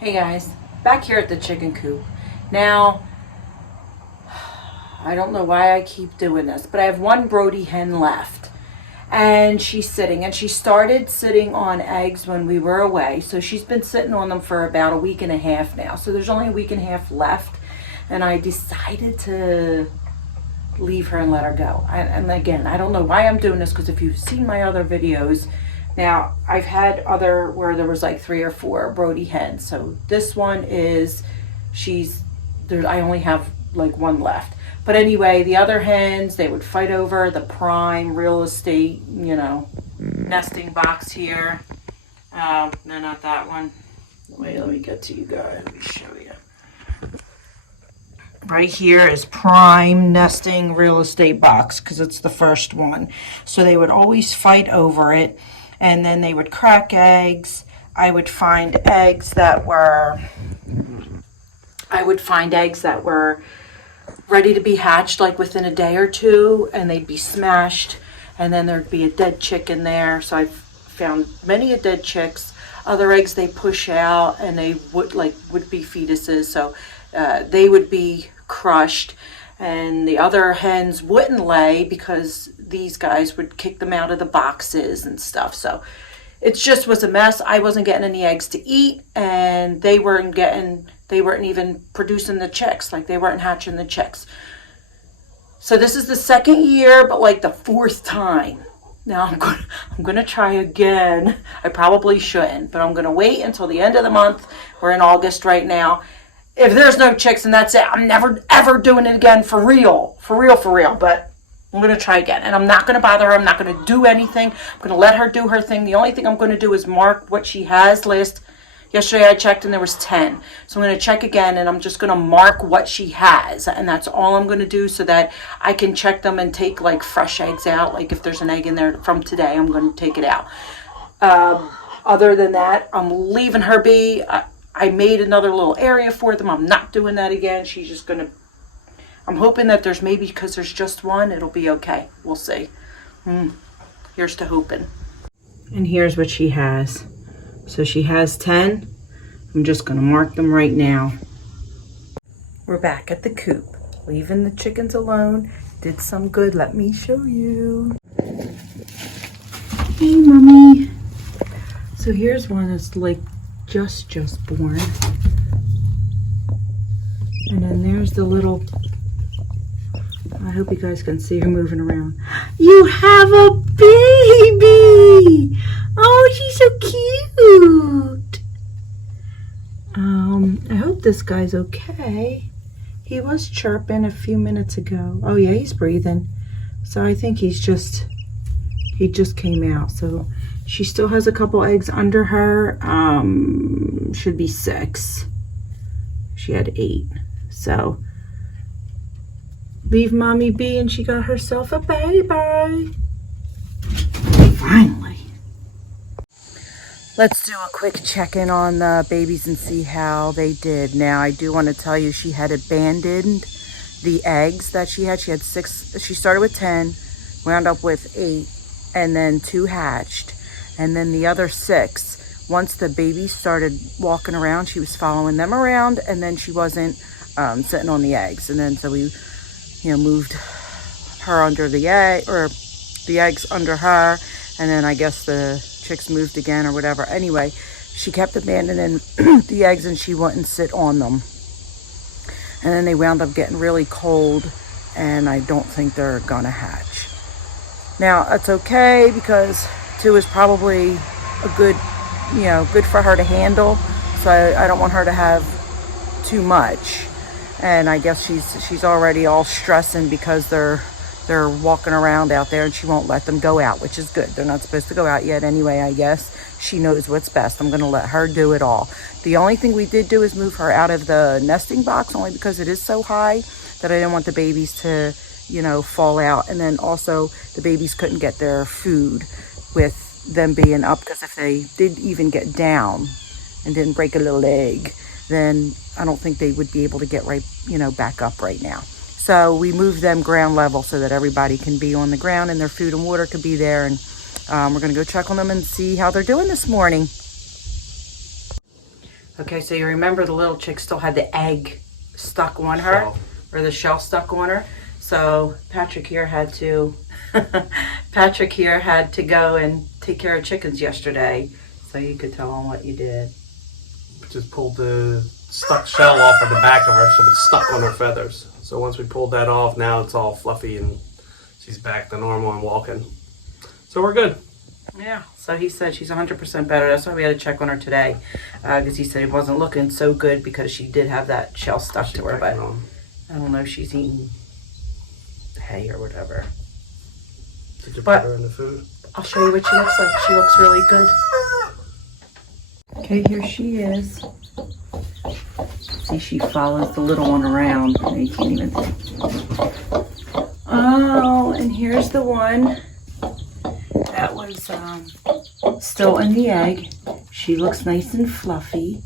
Hey guys, back here at the chicken coop. Now, I don't know why I keep doing this, but I have one broody hen left. And she's sitting, and she started sitting on eggs when we were away. So she's been sitting on them for about a week and a half now. So there's only a week and a half left. And I decided to leave her and let her go. And again, I don't know why I'm doing this, because if you've seen my other videos, now I've had other where there was like 3 or 4 broody hens. So this one is, I only have like one left. But anyway, the other hens, they would fight over the prime real estate, nesting box here. No, not that one. Wait, let me get to you guys. Let me show you. Right here is prime nesting real estate box, because it's the first one. So they would always fight over it, and then they would crack eggs. I would find eggs that were ready to be hatched like within a day or two, and they'd be smashed, and then there'd be a dead chick in there. So I've found many a dead chicks. Other eggs they push out, and they would be fetuses, so they would be crushed, and the other hens wouldn't lay because these guys would kick them out of the boxes and stuff. So it just was a mess. I wasn't getting any eggs to eat, and they weren't even producing the chicks. Like, they weren't hatching the chicks. So this is the second year, but like the 4th time. Now I'm gonna try again. I probably shouldn't, but I'm gonna wait until the end of the month. We're in August right now. If there's no chicks and that's it, I'm never ever doing it again, for real. But I'm going to try again. And I'm not going to bother her. I'm not going to do anything. I'm going to let her do her thing. The only thing I'm going to do is mark what she has. Yesterday I checked and there was 10. So I'm going to check again, and I'm just going to mark what she has. And that's all I'm going to do, so that I can check them and take like fresh eggs out. Like if there's an egg in there from today, I'm going to take it out. Other than that, I'm leaving her be. I made another little area for them. I'm not doing that again. She's just going to... I'm hoping that there's maybe, because there's just one, it'll be okay. We'll see. Here's to hoping. And here's what she has. So she has 10. I'm just going to mark them right now. We're back at the coop. Leaving the chickens alone. Did some good. Let me show you. Hey, mommy. So here's one that's like just born. And then there's the little... I hope you guys can see her moving around. You have a baby! Oh, she's so cute! I hope this guy's okay. He was chirping a few minutes ago. Oh yeah, he's breathing. So I think he just came out. So she still has a couple eggs under her. Should be 6. She had 8. So leave mommy be, and she got herself a baby. Finally. Let's do a quick check-in on the babies and see how they did. Now, I do want to tell you, she had abandoned the eggs that she had. She had 6. She started with 10, wound up with 8, and then 2 hatched. And then the other 6, once the babies started walking around, she was following them around, and then she wasn't sitting on the eggs. And then so we moved her under the egg, or the eggs under her, and then I guess the chicks moved again or whatever. Anyway, she kept abandoning the eggs, and she wouldn't sit on them. And then they wound up getting really cold, and I don't think they're gonna hatch. Now, that's okay, because 2 is probably a good for her to handle. So I don't want her to have too much. And I guess she's already all stressing because they're walking around out there, and she won't let them go out, which is good. They're not supposed to go out yet anyway, I guess. She knows what's best. I'm going to let her do it all. The only thing we did do is move her out of the nesting box, only because it is so high that I didn't want the babies to, fall out. And then also the babies couldn't get their food with them being up, because if they did even get down and didn't break a little egg, then I don't think they would be able to get back up right now. So we moved them ground level so that everybody can be on the ground, and their food and water could be there. And we're going to go check on them and see how they're doing this morning. Okay, so you remember the little chick still had the egg stuck on her, or the shell stuck on her. So Patrick here had to go and take care of chickens yesterday. So you could tell him what you did. Just pulled the stuck shell off of the back of her, so it's stuck on her feathers. So once we pulled that off, now it's all fluffy and she's back to normal and walking. So we're good. Yeah, so he said she's 100% better. That's why we had to check on her today, because he said it wasn't looking so good because she did have that shell stuck to her. But I don't know if she's eating hay or whatever. Did you put her in the food? I'll show you what she looks like. She looks really good. Okay, here she is. See, she follows the little one around. You can't even see. Oh, and here's the one that was still in the egg. She looks nice and fluffy.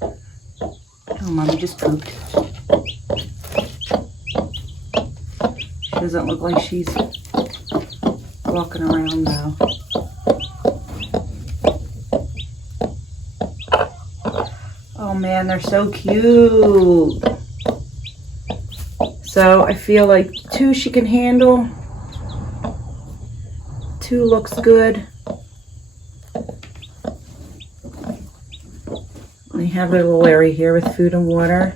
Oh, Mommy just pooped. She doesn't look like she's walking around though. Oh man, they're so cute. So I feel like 2 she can handle. 2 looks good. They have their little area here with food and water.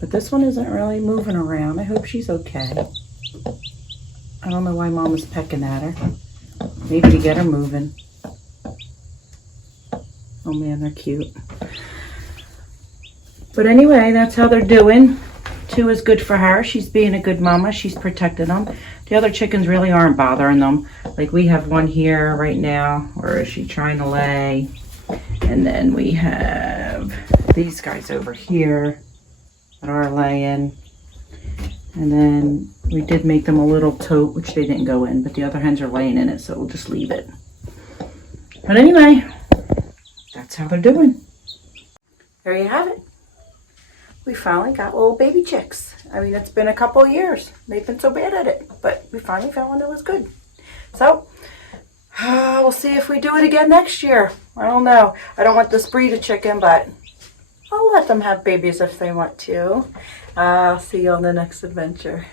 But this one isn't really moving around. I hope she's okay. I don't know why Mom was pecking at her. Maybe to get her moving. Oh man, they're cute. But anyway, that's how they're doing. 2 is good for her. She's being a good mama. She's protecting them. The other chickens really aren't bothering them. Like we have one here right now. Where is she trying to lay? And then we have these guys over here that are laying. And then we did make them a little tote, which they didn't go in, but the other hens are laying in it, so we'll just leave it. But anyway, that's how they're doing. There you have it. We finally got little baby chicks. I mean, it's been a couple of years. They've been so bad at it, but we finally found one that was good. So, we'll see if we do it again next year. I don't know. I don't want this breed of chicken, but I'll let them have babies if they want to. I'll see you on the next adventure.